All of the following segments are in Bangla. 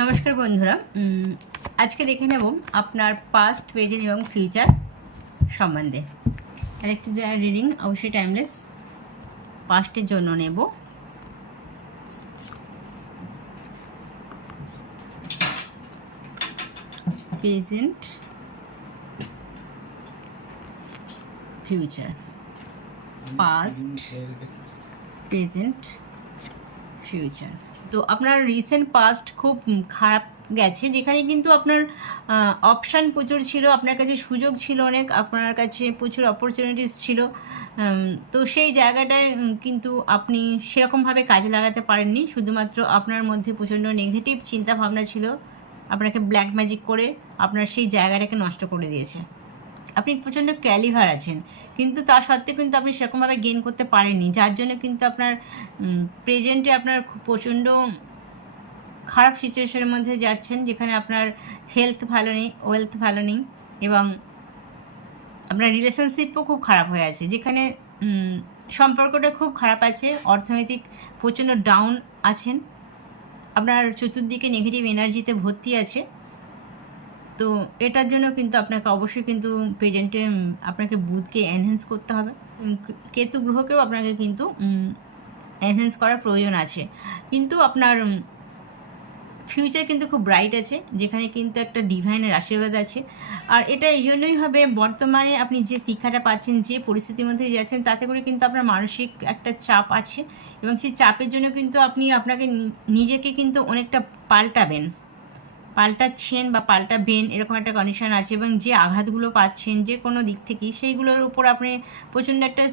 নমস্কার বন্ধুরা, আজকে দেখে নেব আপনার পাস্ট, প্রেজেন্ট এবং ফিউচার সম্বন্ধে। আরেকটি রিডিং অবশ্যই টাইমলেস। পাস্টের জন্য নেব, present, future. Past, present, future. তো আপনার রিসেন্ট পাস্ট খুব খারাপ গেছে, যেখানে কিন্তু আপনার অপশান প্রচুর ছিল, আপনার কাছে সুযোগ ছিল অনেক, আপনার কাছে প্রচুর অপরচুনিটিস ছিল। তো সেই জায়গাটায় কিন্তু আপনি সেরকমভাবে কাজে লাগাতে পারেননি। শুধুমাত্র আপনার মধ্যে প্রচণ্ড নেগেটিভ চিন্তা ভাবনা ছিল, আপনাকে ব্ল্যাক ম্যাজিক করে আপনার সেই জায়গাটাকে নষ্ট করে দিয়েছে। আপনি প্রচণ্ড ক্যালিভার আছেন, কিন্তু তা সত্ত্বেও কিন্তু আপনি সেরকমভাবে গেইন করতে পারেননি, যার জন্য কিন্তু আপনার প্রেজেন্টে আপনার প্রচণ্ড খারাপ সিচুয়েশনের মধ্যে যাচ্ছেন, যেখানে আপনার হেলথ ভালো নেই, ওয়েলথ ভালো নেই, এবং আপনার রিলেশনশিপও খুব খারাপ হয়ে আছে, যেখানে সম্পর্কটা খুব খারাপ আছে, অর্থনৈতিক প্রচণ্ড ডাউন আছেন, আপনার চতুর্দিকে নেগেটিভ এনার্জিতে ভর্তি আছে। তো এটার জন্য কিন্তু আপনাকে অবশ্যই কিন্তু প্রেজেন্টে আপনাকে বুধকে এনহ্যান্স করতে হবে, কেতু গ্রহকেও আপনাকে কিন্তু এনহ্যান্স করার প্রয়োজন আছে। কিন্তু আপনার ফিউচার কিন্তু খুব ব্রাইট আছে, যেখানে কিন্তু একটা ডিভাইনের আশীর্বাদ আছে। আর এটা এই জন্যই হবে, বর্তমানে আপনি যে শিক্ষাটা পাচ্ছেন, যে পরিস্থিতির মধ্যে যাচ্ছেন, তাতে করে কিন্তু আপনার মানসিক একটা চাপ আছে, এবং সেই চাপের জন্য কিন্তু আপনি আপনাকে নিজেকে কিন্তু অনেকটা পাল্টাচ্ছেন বা পাল্টাবেন, এরকম একটা কন্ডিশন আছে। এবং যে আঘাতগুলো পাচ্ছেন যে কোনো দিক থেকেই, সেইগুলোর উপর আপনি প্রচণ্ড একটা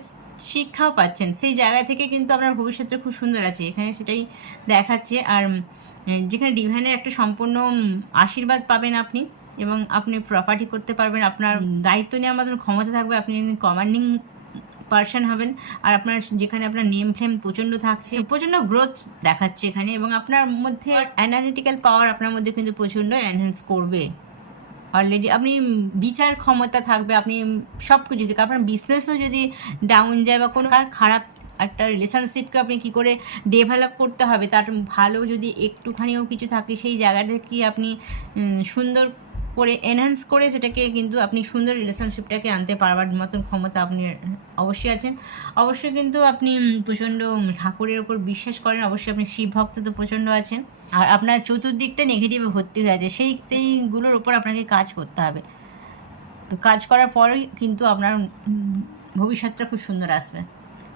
শিক্ষাও পাচ্ছেন। সেই জায়গা থেকে কিন্তু আপনার ভবিষ্যৎটা খুব সুন্দর আছে, এখানে সেটাই দেখাচ্ছে। আর যেখানে ডিভাইনের একটা সম্পূর্ণ আশীর্বাদ পাবেন আপনি, এবং আপনি প্রপার্টি করতে পারবেন, আপনার দায়িত্ব নেওয়ার মতন ক্ষমতা থাকবে, আপনি কমান্ডিং পার্সন হবেন। আর আপনার যেখানে আপনার নেম ফ্লেম প্রচণ্ড থাকছে, প্রচণ্ড গ্রোথ দেখাচ্ছে এখানে, এবং আপনার মধ্যে অ্যানালিটিক্যাল পাওয়ার আপনার মধ্যে কিন্তু প্রচণ্ড এনহ্যান্স করবে। অলরেডি আপনি বিচার ক্ষমতা থাকবে, আপনি সব কিছু থেকে, আপনার বিজনেসও যদি ডাউন যায় বা কোনো খারাপ একটা রিলেশনশিপকে আপনি কী করে ডেভেলপ করতে হবে, তার ভালো যদি একটুখানিও কিছু থাকে, সেই জায়গা থেকে আপনি সুন্দর করে এনহ্যান্স করে সেটাকে কিন্তু আপনি সুন্দর রিলেশনশিপটাকে আনতে পারবার মতন ক্ষমতা আপনি অবশ্যই আছেন। অবশ্যই কিন্তু আপনি প্রচণ্ড ঠাকুরের ওপর বিশ্বাস করেন, অবশ্যই আপনি শিব ভক্ত তো প্রচণ্ড আছেন। আর আপনার চতুর্দিকটা নেগেটিভে ভর্তি হয়ে আছে, সেইগুলোর ওপর আপনাকে কাজ করতে হবে। তো কাজ করার পরেই কিন্তু আপনার ভবিষ্যৎটা খুব সুন্দর আসবে,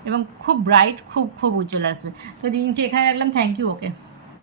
এবং খুব ব্রাইট, খুব খুব উজ্জ্বল আসবে। তো রিডিংটি এখানে রাখলাম। Thank you. ওকে।